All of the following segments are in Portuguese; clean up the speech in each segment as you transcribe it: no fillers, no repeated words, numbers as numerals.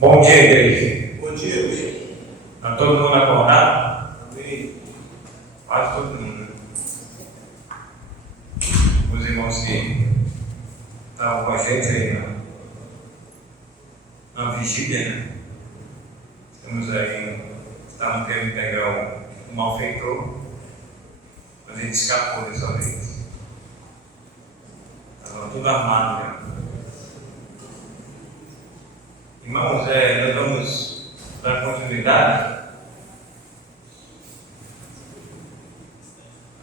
Bom dia, igreja. Bom dia, igreja. Está todo mundo acordado? Amém. Quase todo mundo, né? Os irmãos que estavam com a gente aí na vigília, né? Estavam querendo pegar o malfeitor, mas a gente escapou dessa vez. Estava tudo armado, né? Irmãos, nós vamos dar continuidade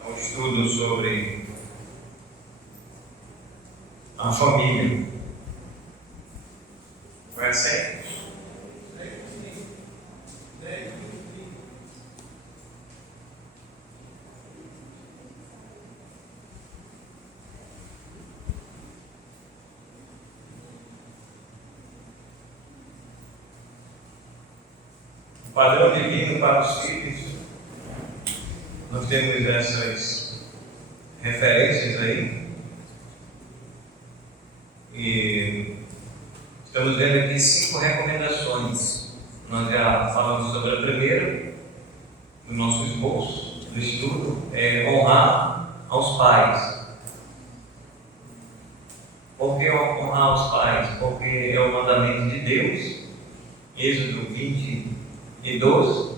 ao estudo sobre a família. Vai ser? O padrão divino para os filhos. Nós temos essas referências aí. E estamos vendo aqui 5 recomendações. Nós já falamos sobre a primeira, do nosso esboço, do estudo, é honrar aos pais. Por que honrar aos pais? Porque é o mandamento de Deus. Êxodo 20:12,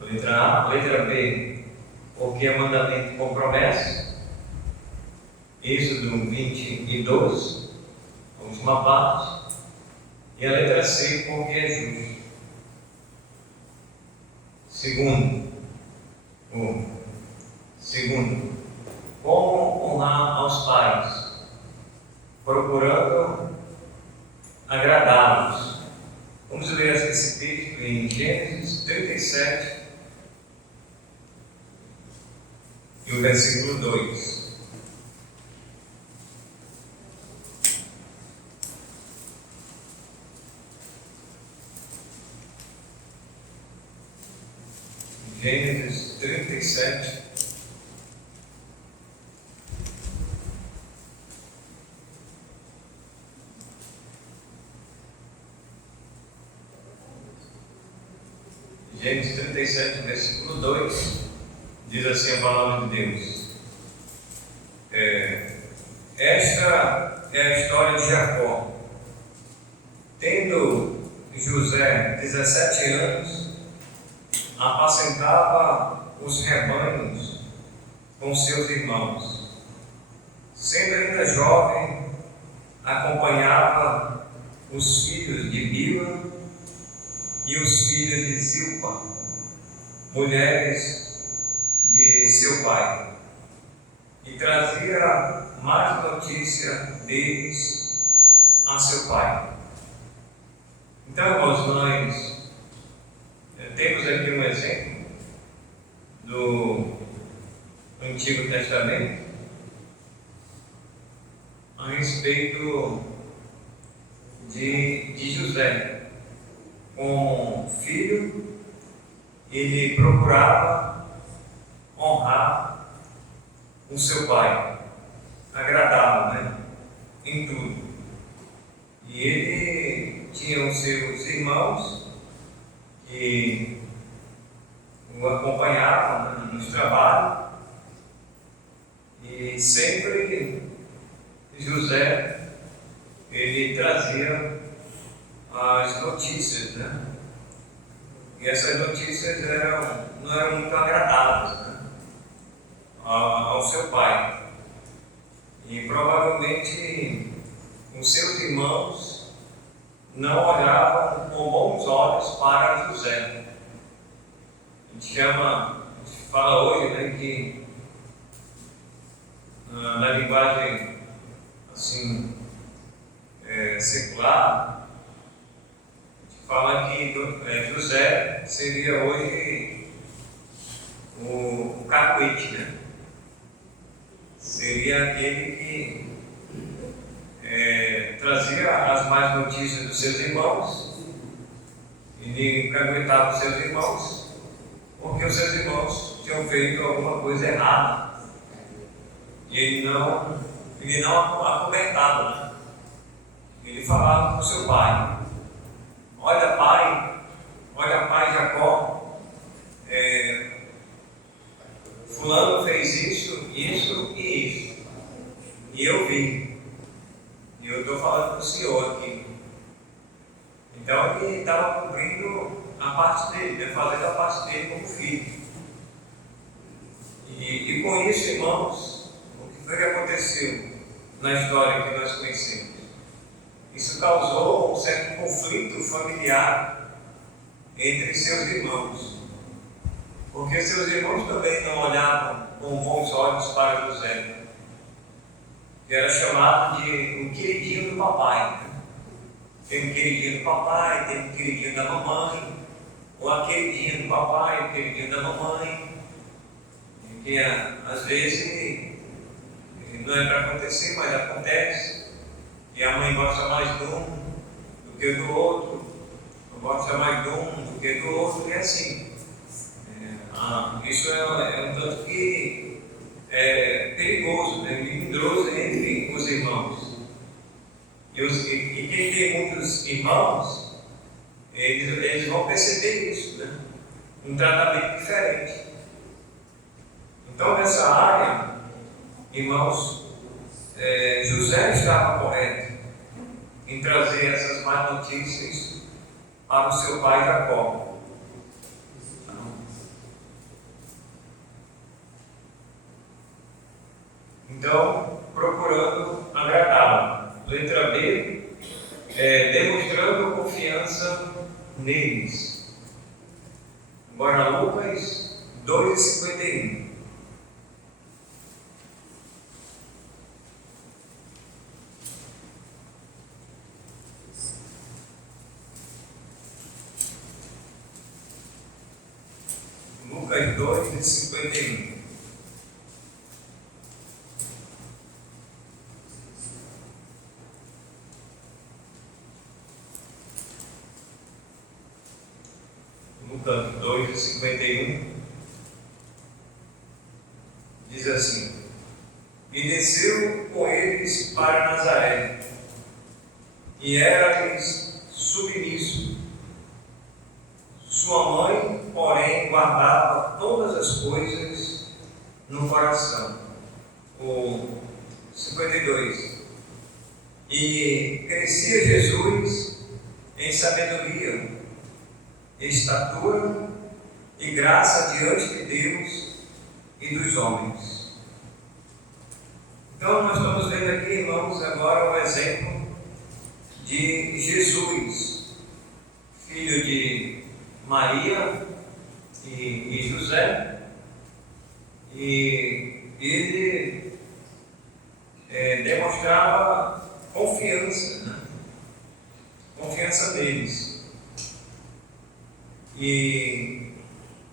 letra A. Letra B, porque é mandamento com promessa. Êxodo 20:12, a última parte. E a letra C, porque é justo. Segundo, como honrar aos pais? Procurando agradá-los. Vamos ler esse texto em Gênesis 37 e o versículo 2. Gênesis 37. Gênesis 37, versículo 2, diz assim a palavra de Deus. Esta é a história de Jacó. Tendo José 17 anos, apacentava os rebanhos com seus irmãos. Sendo ainda jovem, acompanhava os filhos de Bila e os filhos de Zilpa, mulheres de seu pai, e trazia mais notícia deles a seu pai. Então, irmãos, nós temos aqui um exemplo do Antigo Testamento a respeito de José. Com filho, ele procurava honrar o seu pai, agradá-lo, né? Em tudo. E ele tinha os seus irmãos que o acompanhavam, né, nos trabalhos, e sempre José, ele trazia as notícias, né? E essas notícias não eram muito agradáveis, né, ao seu pai. E provavelmente os seus irmãos não olhavam com bons olhos para José. A gente fala hoje, né, que na linguagem assim, secular, fala que José seria hoje o cacuete, né? Seria aquele que trazia as más notícias dos seus irmãos, ele caguetava os seus irmãos, porque os seus irmãos tinham feito alguma coisa errada. E ele não acobertava, né? Ele falava com o seu pai: Então ele estava cumprindo a parte dele, né? Fazendo a parte dele como filho. E com isso, irmãos, o que foi que aconteceu na história que nós conhecemos? Isso causou um certo conflito familiar entre seus irmãos, porque seus irmãos também não olhavam com bons olhos para José, que era chamado de o queridinho do papai. Tem o queridinho do papai, tem o queridinho da mamãe, ou a queridinha do papai, o queridinho da mamãe, que às vezes não é para acontecer, mas acontece, e a mãe gosta mais de um do que do outro, ou gosta mais de um do que do outro, e assim. Isso é um tanto que é perigoso, né? Melindroso entre os irmãos. E quem tem muitos irmãos, eles vão perceber isso, né? Um tratamento diferente. Então, nessa área, irmãos, José estava correto em trazer essas más notícias para o seu pai Jacó. Então, procurando agradá-lo. Letra B, demonstrando confiança neles. Agora, Lucas 2,51. Lucas 2,51. Lucas 2,51 diz assim: E desceu com eles para Nazaré, e era-lhes submisso. Sua mãe, porém, guardava todas as coisas no coração. O 52. E crescia Jesus em sabedoria, estatura e graça diante de Deus e dos homens. Então nós estamos vendo aqui, irmãos, agora o exemplo de Jesus, filho de Maria e José, e ele demonstrava confiança, né? Confiança deles. E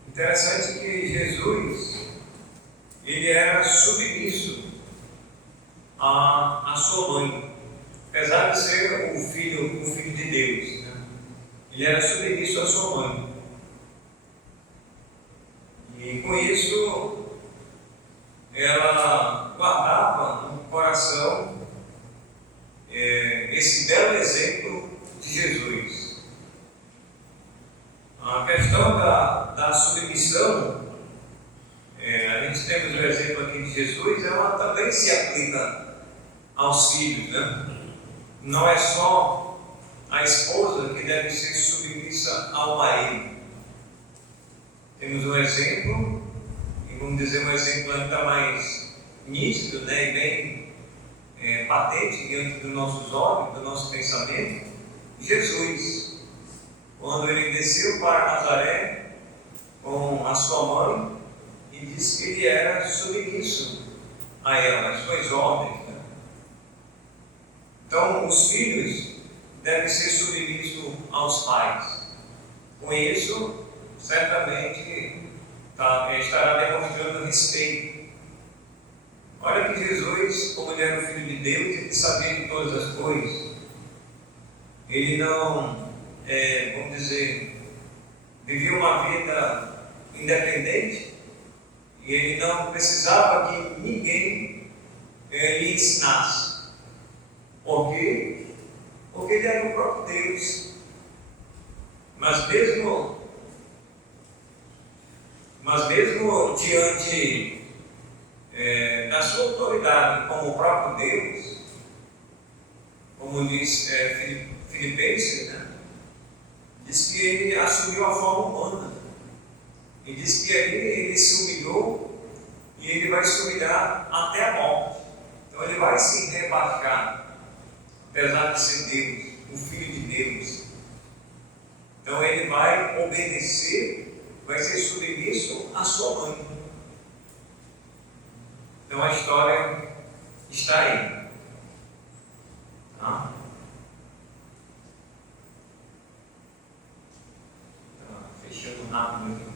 interessante que Jesus, ele era submisso à sua mãe, apesar de ser o filho de Deus, né? Ele era submisso à sua mãe. E com isso, ela guardava no coração esse belo exemplo de Jesus. A questão da submissão, a gente temos o exemplo aqui de Jesus, ela também se aplica aos filhos, né? Não é só a esposa que deve ser submissa ao marido. Temos um exemplo, e vamos dizer um exemplo ainda mais nítido, né, e bem patente diante dos nossos olhos, do nosso pensamento, Jesus. Quando ele desceu para Nazaré com a sua mãe e disse que ele era submisso a ela, às suas ordens, né? Então, os filhos devem ser submissos aos pais. Com isso, certamente estará demonstrando respeito. Olha que Jesus, como ele era o Filho de Deus, ele sabia de todas as coisas. Ele não, vamos dizer, vivia uma vida independente e ele não precisava que ninguém lhe ensinasse. Por quê? Porque ele era o próprio Deus. Mas mesmo diante da sua autoridade como o próprio Deus, como diz Filipenses, né? diz que ele assumiu a forma humana. E diz que ali ele se humilhou e ele vai se humilhar até a morte. Então ele vai se rebaixar, apesar de ser Deus, o Filho de Deus. Então ele vai obedecer, vai ser submisso à sua mãe. Então a história está aí. Tá? Fechando rápido aqui.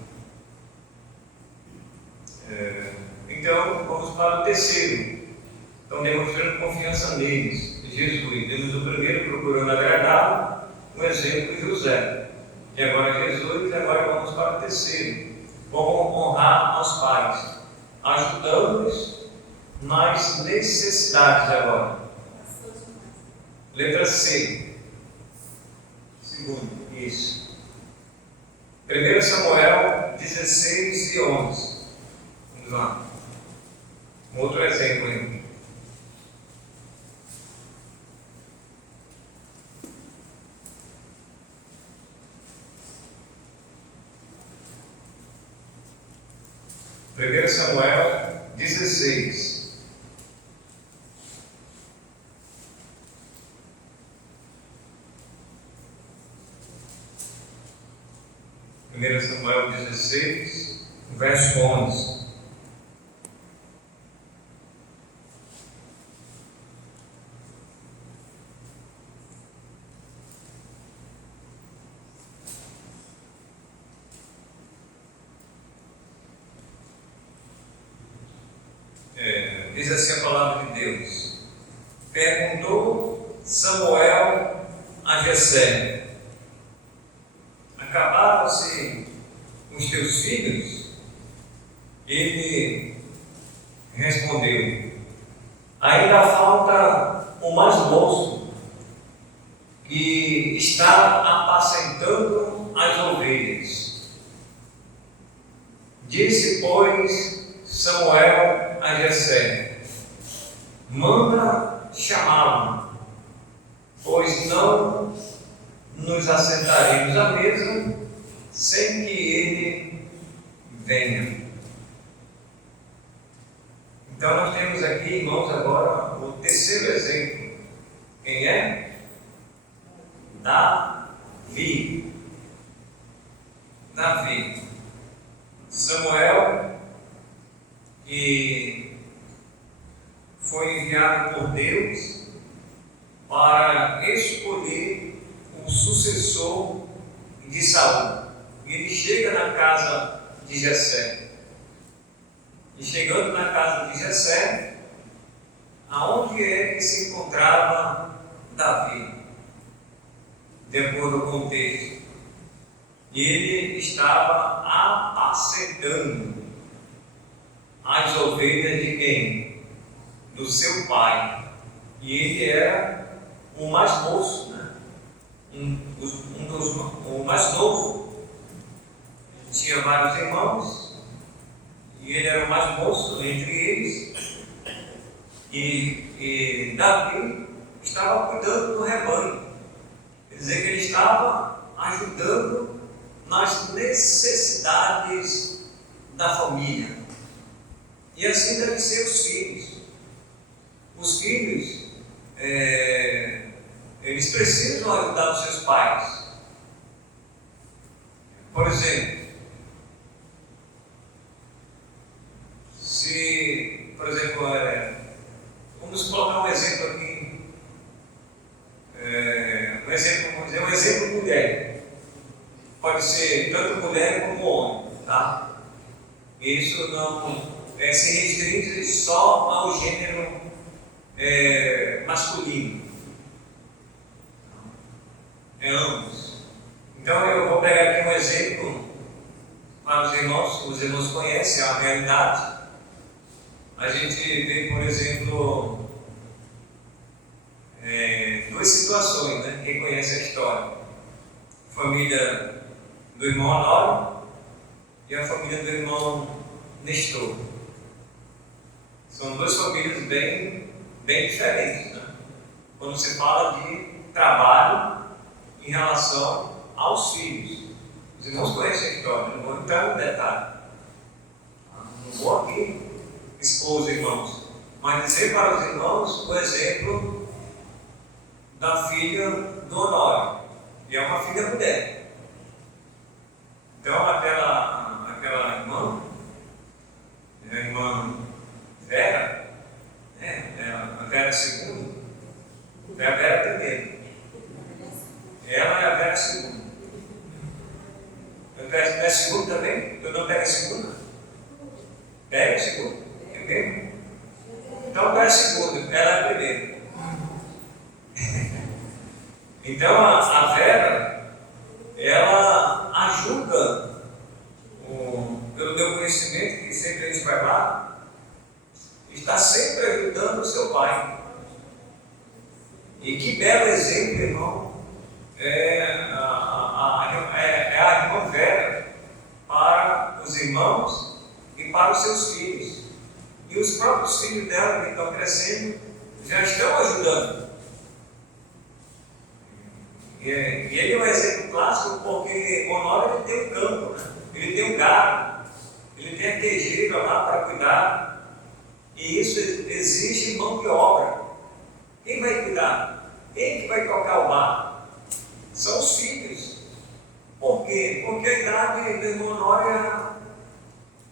Então vamos para o terceiro. Então demonstrando confiança neles, Jesus. Deus o primeiro procurando agradá-lo, um exemplo José. E agora Jesus, e agora vamos para o terceiro. Como honrar aos pais, ajudando-os nas necessidades agora. Letra C. Segundo, isso. 1 Samuel 16 e 11. Vamos lá. Um outro exemplo aí. Primeiro Samuel 16. Primeiro Samuel 16, verso 11. Diz assim a palavra de Deus: perguntou Samuel a Jessé: acabaram-se os teus filhos? Ele respondeu: ainda falta o mais moço, que está apacentando as ovelhas. Disse, pois, Samuel a Jessé: manda chamá-lo, pois não nos assentaremos à mesa sem que ele venha. Então nós temos aqui, irmãos, agora o terceiro exemplo. Quem é? Davi. Samuel, que foi enviado por Deus para escolher o sucessor de Saul. E ele chega na casa de Jessé. E chegando na casa de Jessé, aonde é que se encontrava Davi? De acordo com o texto. E ele estava apacentando as ovelhas de quem? Do seu pai. E ele era o mais moço, né? O mais novo. Ele tinha vários irmãos, e ele era o mais moço entre eles. E Davi estava cuidando do rebanho. Quer dizer que ele estava ajudando nas necessidades da família. E assim devem ser os filhos. Os filhos, eles precisam ajudar os seus pais. Por exemplo, vamos colocar um exemplo aqui. Um exemplo mulher. Pode ser tanto mulher como homem, tá? Isso não se restringe só ao gênero masculino. É ambos. Então eu vou pegar aqui um exemplo para os irmãos conhecem a realidade. A gente vê, por exemplo, duas situações, né? Quem conhece a história: a família do irmão Honório e a família do irmão Nestor. São duas famílias bem diferentes, né? Quando se fala de trabalho em relação aos filhos. Os irmãos conhecem a história, não vou entrar no detalhe. Não vou aqui expor os irmãos, mas dizer para os irmãos o exemplo da filha do Honório, que é uma filha mulher. Então, aquela irmã, a irmã Vera, a Vera segunda, é a Vera primeira. Ela é a Vera segunda. É a segunda também? Eu não pego a segunda? Pega a segunda? É mesmo? Então pega a segunda, ela é a primeira. Então a Vera, ela ajuda, pelo meu conhecimento, que sempre a gente vai lá, está sempre ajudando o seu pai. E que belo exemplo, irmão, é a irmã Vera para os irmãos e para os seus filhos. E os próprios filhos dela, que estão crescendo, já estão ajudando. E ele é um exemplo clássico porque Honório ele tem um campo, né? Ele tem um gado, ele tem a queijeira lá para cuidar. E isso exige mão de obra. Quem vai cuidar? Quem que vai tocar o barco? São os filhos. Por quê? Porque a idade do irmão Honório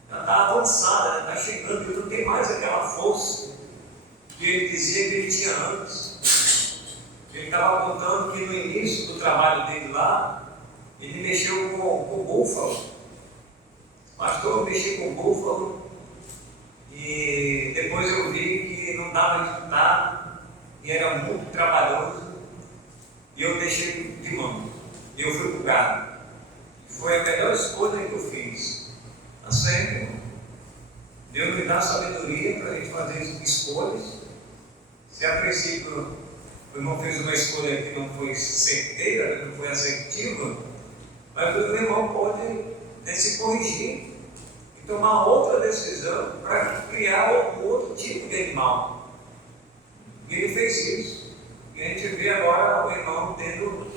já está avançada, está chegando, ele não tem mais aquela força que ele dizia que ele tinha antes. Ele estava contando que no início do trabalho dele lá, ele mexeu com o búfalo. O pastor mexeu com o búfalo e depois eu vi que não dava resultado e era muito trabalhoso e eu deixei de mão. Eu fui para o gado. Foi a melhor escolha que eu fiz. Está certo, irmão? Deus me dá sabedoria para a gente fazer escolhas. Se a princípio o irmão fez uma escolha que não foi certeira, não foi assertiva, mas o irmão pode se corrigir e tomar outra decisão para criar outro tipo de animal. E ele fez isso. E a gente vê agora o irmão tendo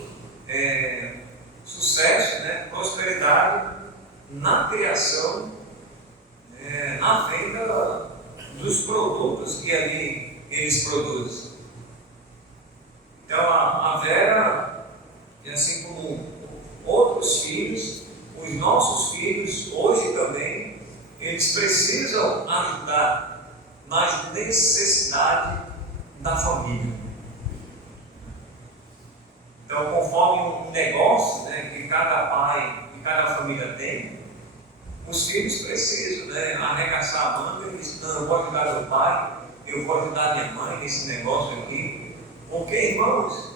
sucesso, né, prosperidade na criação, na venda dos produtos que ali eles produzem. Então a Vera, assim como outros filhos, os nossos filhos hoje também, eles precisam ajudar nas necessidades da família. Então, conforme um negócio, né, que cada pai e cada família tem, os filhos precisam, né, arregaçar a manga e dizer: não, eu vou ajudar meu pai, eu vou ajudar minha mãe nesse negócio aqui. Porque, irmãos,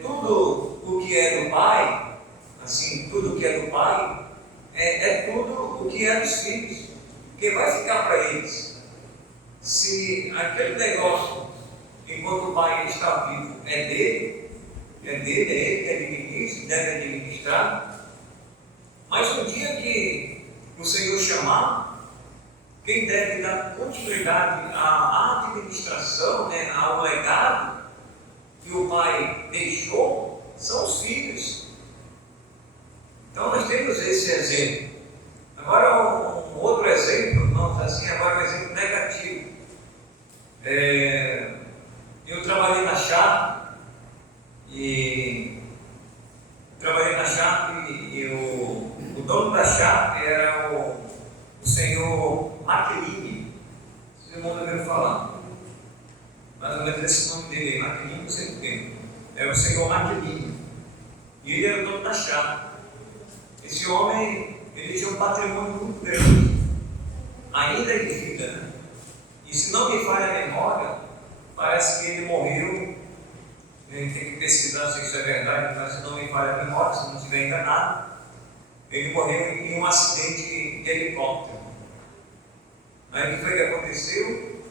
tudo o que é do pai, assim, tudo o que é do pai, é tudo o que é dos filhos, que vai ficar para eles. Se aquele negócio, enquanto o pai está vivo, é ele que administra, deve administrar, mas no dia que o Senhor chamar, quem deve dar continuidade à administração, né, ao legado que o pai deixou, são os filhos. Então nós temos esse exemplo. Agora um outro exemplo, irmãos, assim, agora um exemplo negativo. Eu trabalhei na Sharp e o dono da Sharp era o senhor Maqueline. Vocês irmãos devem falar. Mais ou menos esse nome dele, Maqueline, não sei porquê. Era o senhor Maqueline. E ele era o dono da Sharp. Esse homem, ele tinha um patrimônio muito grande, ainda em vida, né? E se não me falha a memória, parece que ele morreu. A gente tem que pesquisar se isso é verdade, mas se não me falha a memória, se não estiver enganado, ele morreu em um acidente de helicóptero. Aí o que foi que aconteceu?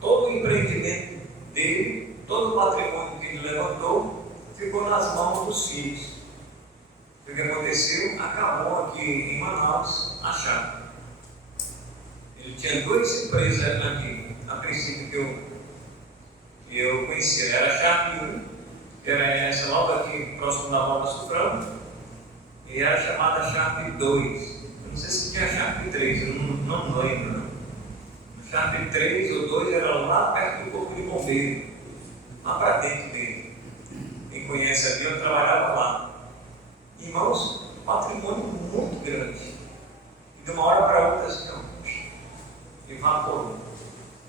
Todo o empreendimento dele, todo o patrimônio que ele levantou, ficou nas mãos dos filhos. O que aconteceu? Acabou aqui em Manaus a Sharp. Ele tinha duas empresas aqui, a princípio que eu conhecia, era a Sharp 1 que era essa logo aqui próximo da Volta Sufrão, e era chamada Sharp 2. Eu não sei se tinha Sharp 3, eu não lembro. Não. Sharp 3 ou 2 era lá perto do Corpo de Bombeiro, lá para dentro dele. Quem conhece ali, eu trabalhava lá. Irmãos, um patrimônio muito grande. E de uma hora para outra, assim, evaporou.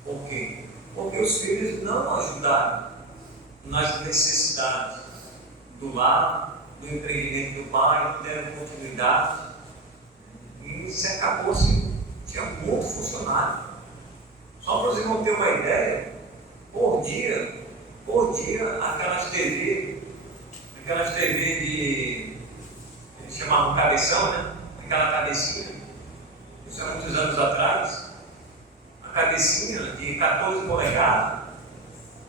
Por quê? Porque os filhos não ajudaram nas necessidades do lar, do empreendimento do pai, não deram continuidade. E se acabou assim, tinha muito funcionário. Só para os irmãos terem uma ideia, por dia, aquelas TV de, eles chamavam cabeção, né? Aquela cabecinha, isso há muitos anos atrás, a cabecinha de 14 polegadas,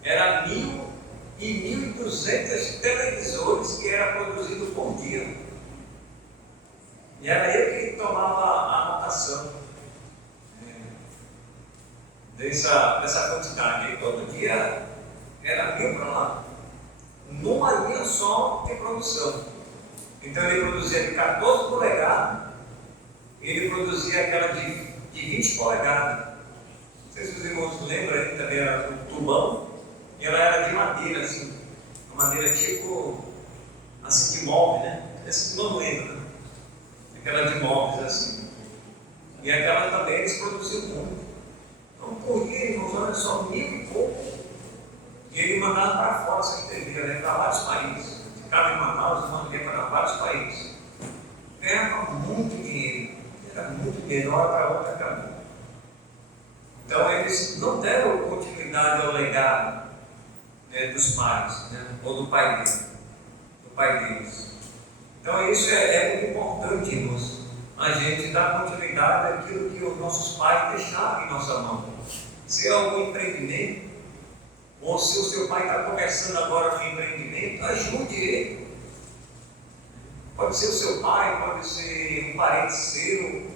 era 1.000 e 1.200 televisores que era produzido por dia. E era ele que tomava a anotação dessa quantidade. E todo dia era 1.000 para lá, numa linha só de produção. Então ele produzia de 14 polegadas, ele produzia aquela de 20 polegadas. Não sei se os irmãos lembram, aí também era um tubão, e ela era de madeira, assim, uma madeira tipo assim de móvel, né? Essa não lembra, né? Aquela de móveis assim. E aquela também eles produziam muito. Então por dia, irmãos, olha só, 1.000 e pouco. E ele mandava para fora essa TV, né? Para vários países. Ficava em Manaus e mandava para vários países. Ganhava muito dinheiro. Era muito dinheiro, de uma hora para outra acabou. Então eles não deram continuidade ao legado, né, dos pais, né, ou do pai deles. Então isso é muito importante, irmãos, a gente dar continuidade àquilo que os nossos pais deixaram em nossa mão. Se é algum empreendimento, ou se o seu pai está começando agora no empreendimento, ajude ele. Pode ser o seu pai, pode ser um parente seu,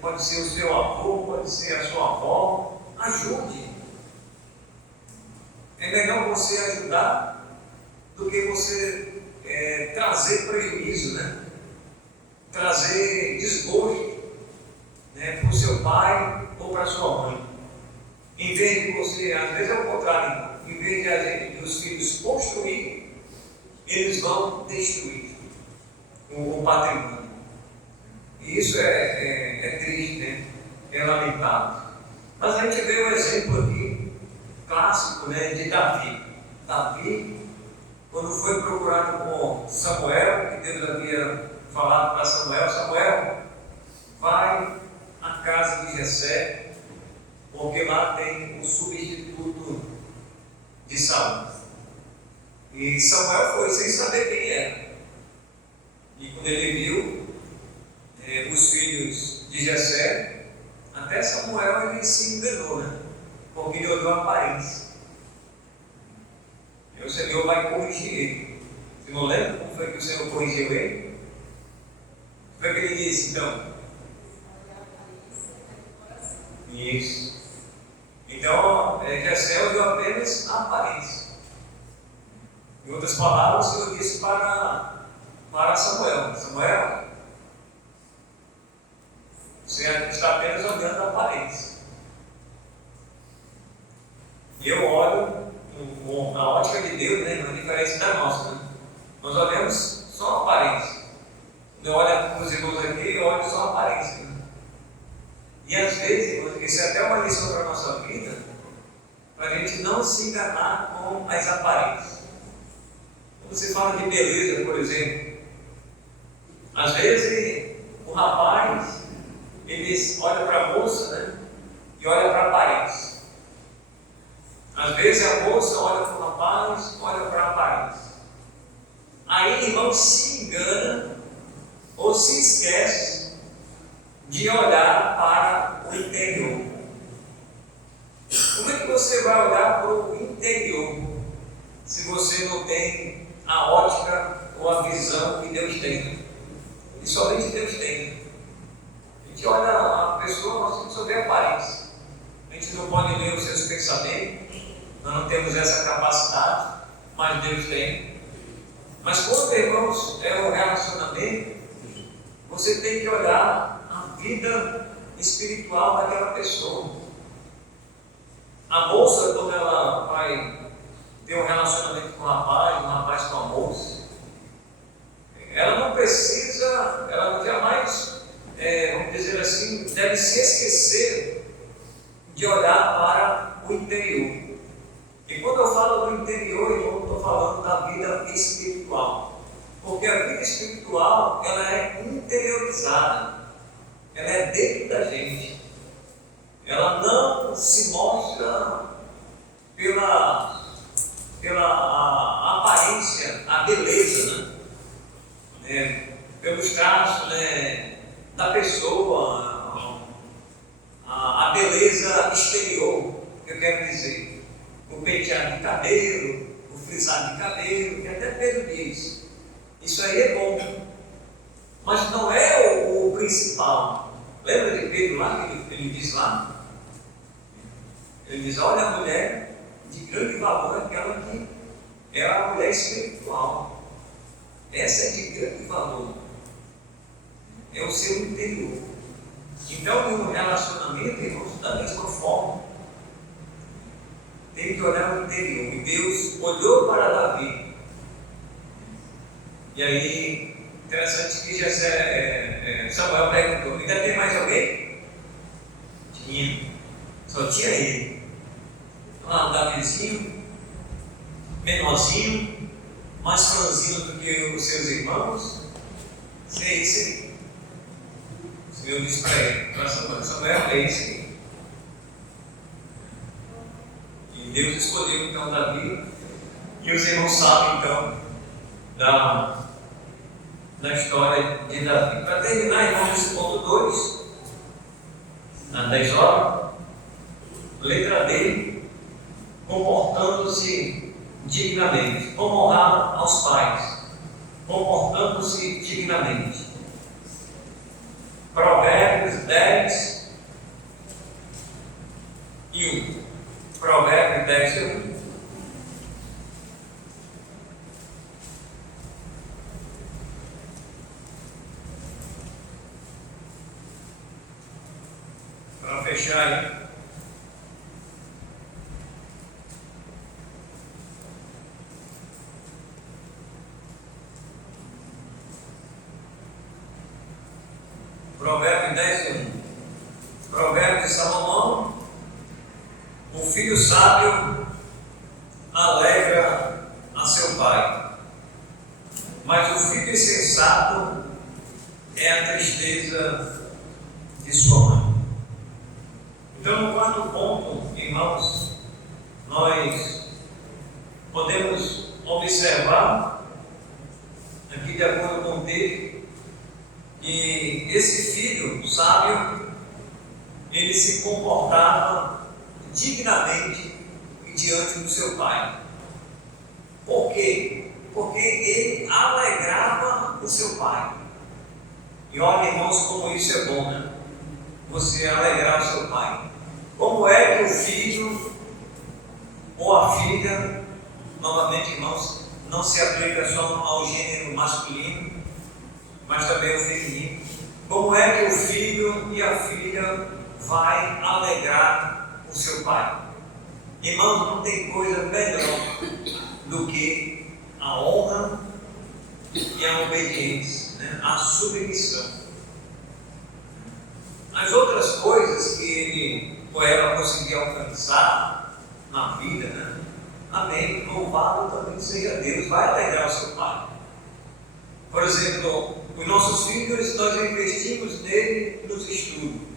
pode ser o seu avô, pode ser a sua avó. Ajude. É melhor você ajudar do que você trazer prejuízo, né? Trazer desgosto, né, para o seu pai ou para a sua mãe. Em vez de você, às vezes é o contrário, em vez de os filhos construir, eles vão destruir o patrimônio. E isso é triste, né? É lamentável. Mas a gente vê um exemplo aqui, clássico, né, de Davi. Davi, quando foi procurado por Samuel, que Deus havia falado para Samuel, vai à casa de Jessé, porque lá tem o substituto de Saul. E Samuel foi sem saber quem era. E quando ele viu os filhos de Jessé, até Samuel ele se enganou, né? Porque ele olhou a aparência. E o Senhor vai corrigir ele. Você não lembra como foi que o Senhor corrigiu ele? O que foi que ele disse então? Isso. Então, Jessé olhou apenas a aparência. Em outras palavras, o Senhor disse para Samuel: Samuel, você está apenas olhando a aparência. E eu olho com a ótica de Deus, né? Não é diferente da nossa, né? Nós olhamos só a aparência. Quando eu olho para os irmãos aqui, eu olho só a aparência. Né? E às vezes, isso é até uma lição para a nossa vida, para a gente não se enganar com as aparências. Quando você fala de beleza, por exemplo, às vezes o rapaz ele olha para a moça, né, e olha para a aparência. Às vezes a moça olha para o rapaz, olha para a aparência. Aí irmão se engana ou se esquece de olhar para o interior. Como é que você vai olhar para o interior se você não tem a ótica ou a visão que Deus tem? E somente Deus tem. A gente olha a pessoa, nós temos que ver a aparência. A gente não pode ler os seus pensamentos, nós não temos essa capacidade, mas Deus tem. Mas quando, irmãos, é um relacionamento, você tem que olhar a vida espiritual daquela pessoa. A moça, quando ela vai ter um relacionamento com o rapaz com a moça, ela não precisa, ela jamais, vamos dizer assim, deve se esquecer de olhar para o interior. E quando eu falo do interior, eu não estou falando da vida espiritual, porque a vida espiritual, ela é interiorizada, ela é dentro da gente, ela não se mostra pela aparência, a beleza, pelos traços, da pessoa, a beleza exterior, que eu quero dizer. O penteado de cabelo, o frisado de cabelo, que até Pedro diz. Isso aí é bom, mas não é o principal. Lembra de Pedro lá, que ele diz lá? Ele diz, olha, a mulher de grande valor é aquela que é a mulher espiritual. Essa é de grande valor. É o seu interior. Então, no relacionamento, irmãos, da mesma forma, tem que olhar o interior. E Deus olhou para Davi. E aí, interessante que Samuel perguntou, ainda tem mais alguém? Tinha. Só tinha ele. Um Davizinho, menorzinho, mais franzino do que os seus irmãos. Sei isso aí. O Senhor disse para ele, para Samuel, é isso aí. E Deus escolheu então Davi, e os irmãos sabem então da história de Davi. Para terminar, irmãos, esse ponto 2, às 10 horas, letra D, comportando-se dignamente, como honrar aos pais, comportando-se dignamente. Provérbios 10 e 1. Provérbios 10 e 1. Para fechar aí. Provérbios 10 e 1. Provérbio de Salomão. O filho sábio alegra a seu pai, mas o filho insensato é a tristeza de sua mãe. Então, no quarto ponto, irmãos, nós podemos observar, aqui de acordo com o texto, que esse filho sábio, ele se comportava dignamente diante do seu pai. Por quê? Porque ele alegrava o seu pai. E olha, irmãos, como isso é bom, né? Você alegrar o seu pai. Como é que o filho ou a filha, novamente, irmãos, não se aplica só ao gênero masculino, mas também ao feminino. Como é que o filho e a filha vai alegrar o seu pai? Irmãos, não tem coisa melhor do que a honra e a obediência, né? A submissão. As outras coisas que ele ou ela conseguir alcançar na vida, né? Amém, louvado também seja Deus, vai alegrar o seu pai. Por exemplo, os nossos filhos, nós investimos nele nos estudos.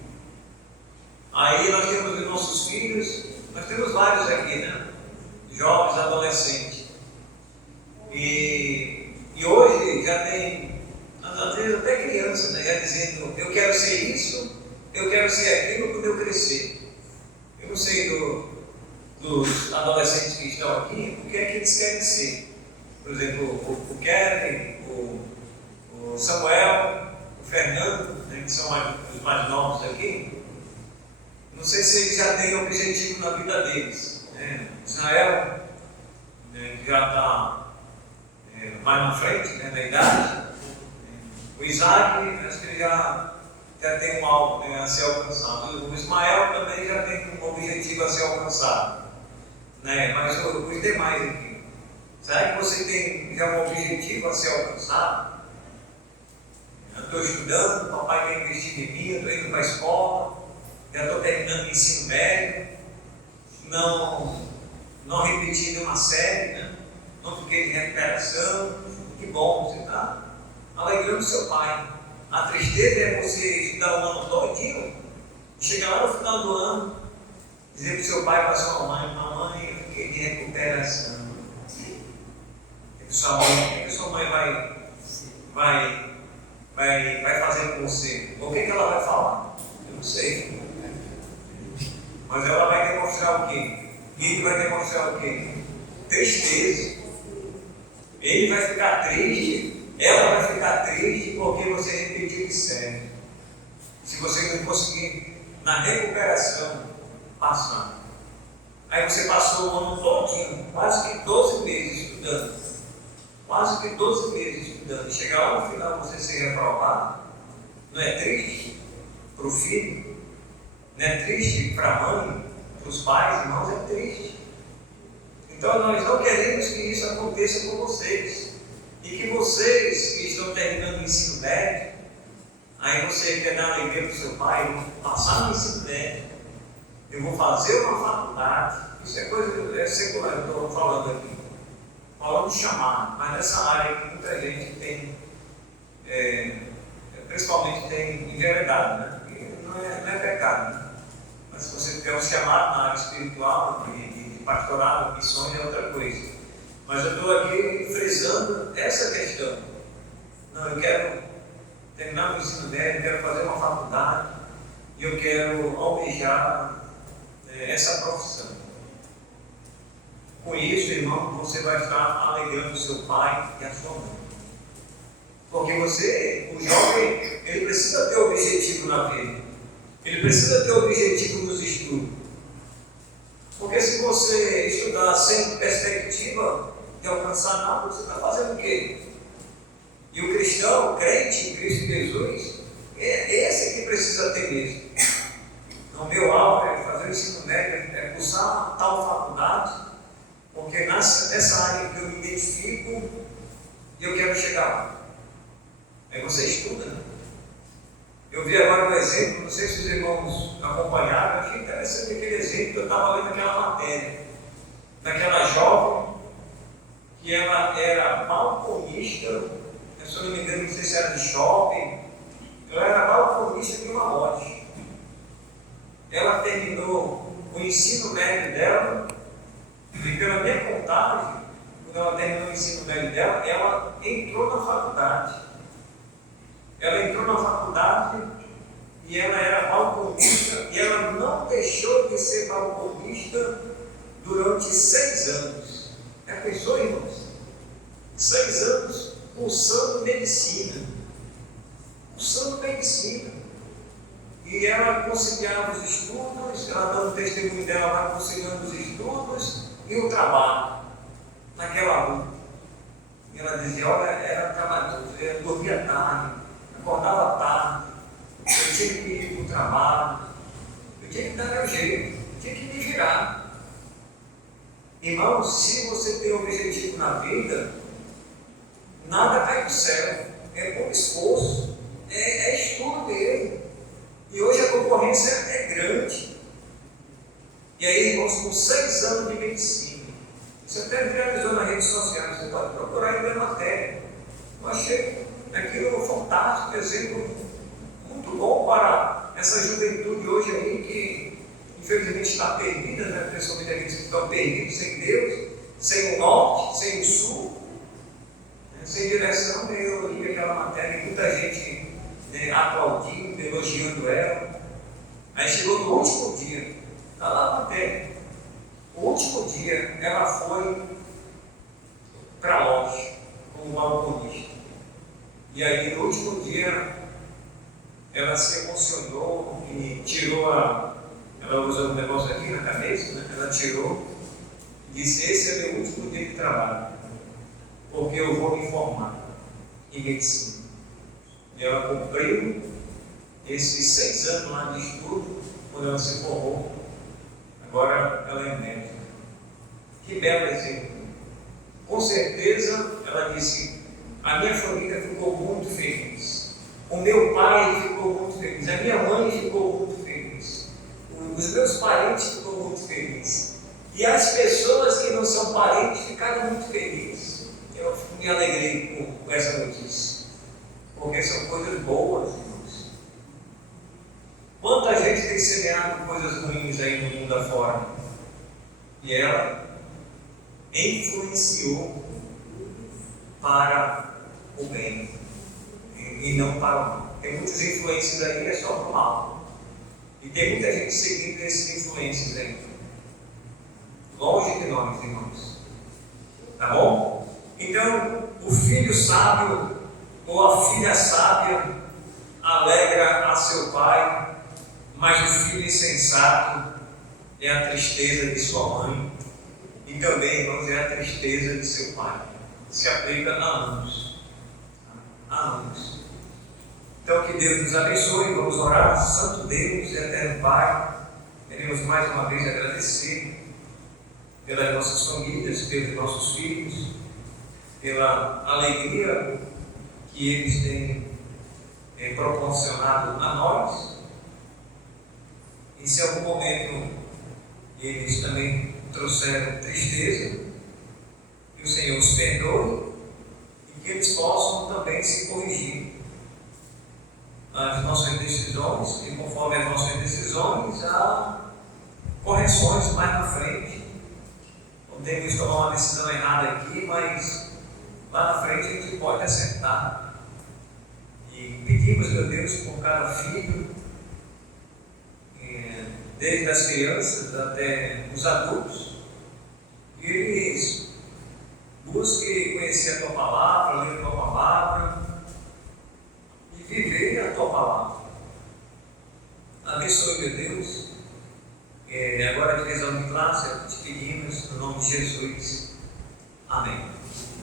Aí nós temos os nossos filhos, nós temos vários aqui, né? Jovens, adolescentes. E hoje já tem, às vezes até criança, né? Já dizendo, eu quero ser isso, eu quero ser aquilo quando eu crescer. Eu não sei dos adolescentes que estão aqui, o que é que eles querem ser. Por exemplo, o Kevin, o Samuel, o Fernando, né, que são os mais novos aqui. Não sei se eles já têm objetivo na vida deles. Israel, né, que já está mais na frente, né, na idade. O Isaac, acho que ele já tem um alvo, né, a ser alcançado. O Ismael também já tem um objetivo a ser alcançado. Né? Mas os demais aqui, será que você tem já um objetivo a ser alcançado? Eu estou estudando, o papai tem investido em mim, eu estou indo para a escola, já estou terminando o ensino médio, não repeti nenhuma série, né? Não fiquei de recuperação. Que bom, você está alegrando seu pai. A tristeza é você estudar o ano todinho, chegar lá no final do ano, dizer para o seu pai, para a sua mãe: mamãe, eu fiquei de recuperação. O que sua mãe vai fazer com você? O que ela vai falar? Eu não sei. Mas ela vai demonstrar o quê? Ele vai demonstrar o quê? Tristeza. Ele vai ficar triste, ela vai ficar triste porque você repetiu de série. Se você não conseguir, na recuperação, passar. Aí você passou o ano todinho, quase que 12 meses estudando. Quase que 12 meses estudando. E chegar lá no final você ser reprovado, não é triste para o filho? Não é triste para a mãe, para os pais, irmãos? É triste. Então nós não queremos que isso aconteça com vocês. E que vocês que estão terminando o ensino médio, aí você quer dar alegria para o seu pai: eu vou passar no ensino médio, eu vou fazer uma faculdade. Isso é coisa secular, eu estou falando aqui. Falando de chamar, mas nessa área que muita gente tem, principalmente tem enveredado, né? Não é pecado, né? Mas se você tem um chamado na área espiritual, de pastorado, missões, é outra coisa. Mas eu estou aqui frisando essa questão. Não, eu quero terminar o ensino médio, eu quero fazer uma faculdade, e eu quero almejar essa profissão. Com isso, irmão, você vai estar alegrando o seu pai e a sua mãe. Porque o jovem, ele precisa ter objetivo na vida. Ele precisa ter objetivo nos estudos. Porque se você estudar sem perspectiva de alcançar nada, você está fazendo o quê? E o cristão, o crente em Cristo Jesus, é esse que precisa ter mesmo. Então, meu alvo é fazer o ensino médio, é cursar tal faculdade, porque nessa área que eu me identifico, eu quero chegar lá. Aí você estuda, né? Eu vi agora um exemplo, não sei se os irmãos acompanharam, eu achei interessante aquele exemplo. Eu estava lendo aquela matéria, daquela jovem, que ela era balconista, se eu não me engano, não sei se era de shopping, ela era balconista de uma loja. Ela terminou o ensino médio dela, e pela minha contagem, quando ela terminou o ensino médio dela, ela entrou na faculdade. Ela entrou na faculdade e ela era balconista, e ela não deixou de ser balconista durante 6 anos. Já pensou, irmãos? 6 anos cursando medicina. Cursando medicina. E ela conciliava os estudos, ela dando testemunho dela lá, conciliando os estudos e o trabalho, naquela luta. E ela dizia: olha, era trabalhoso, eu dormia tarde, acordava tarde, eu tinha que ir para o trabalho, eu tinha que dar meu jeito, eu tinha que me virar. Irmão, se você tem um objetivo na vida, nada cai do céu, é com esforço, é estudo mesmo. E hoje a concorrência é grande. E aí, irmãos, com 6 anos de medicina, você até viralizou nas redes sociais, você pode procurar aí na matéria. Eu achei aquilo fantástico, exemplo muito bom para essa juventude hoje aí que infelizmente está perdida, né? Principalmente aqueles que estão perdidos, sem Deus, sem o norte, sem o sul, né? Sem direção. Eu li aquela matéria e muita gente, né, aplaudindo, elogiando ela. Aí chegou no último dia, está lá na matéria, o último dia ela foi para a loja como balconista. E aí no último dia ela se emocionou e tirou ela usou um negócio aqui na cabeça, né? Ela tirou e disse: esse é meu último dia de trabalho. porque eu vou me formar em medicina. E ela cumpriu esses 6 anos lá de estudo, quando ela se formou. Agora ela é médica. Que belo exemplo. Com certeza, ela disse, a minha família ficou muito feliz. O meu pai ficou muito feliz. A minha mãe ficou muito feliz. Os meus parentes ficou muito felizes. E as pessoas que não são parentes ficaram muito felizes. Eu me alegrei com essa notícia. Porque são coisas boas, irmãos. Quanta gente tem semeado coisas ruins aí no mundo afora. E ela influenciou para o bem e não para o mal. Tem muitas influências aí, é só para o mal. E tem muita gente seguindo esses influências aí. Longe de nós, irmãos. Tá bom? Então, o filho sábio ou a filha sábia alegra a seu pai, mas o filho insensato é a tristeza de sua mãe. E também, irmãos, é a tristeza de seu pai. Se aplica a ambos. A ambos. Então, que Deus nos abençoe. Vamos orar. Santo Deus e eterno Pai, queremos mais uma vez agradecer pelas nossas famílias, pelos nossos filhos, pela alegria que eles têm proporcionado a nós. E se em algum momento eles também trouxeram tristeza, que o Senhor os perdoe e que eles possam também se corrigir as nossas decisões, e conforme as nossas decisões há correções mais na frente. Podemos tomar uma decisão errada aqui, mas lá na frente a gente pode acertar. E pedimos, meu Deus, por cada filho, desde as crianças até os adultos, que eles busquem conhecer a Tua Palavra, ler a Tua Palavra e viver a Tua Palavra. Abençoe, meu Deus. Agora a divisão de classe, te pedimos no nome de Jesus. Amém.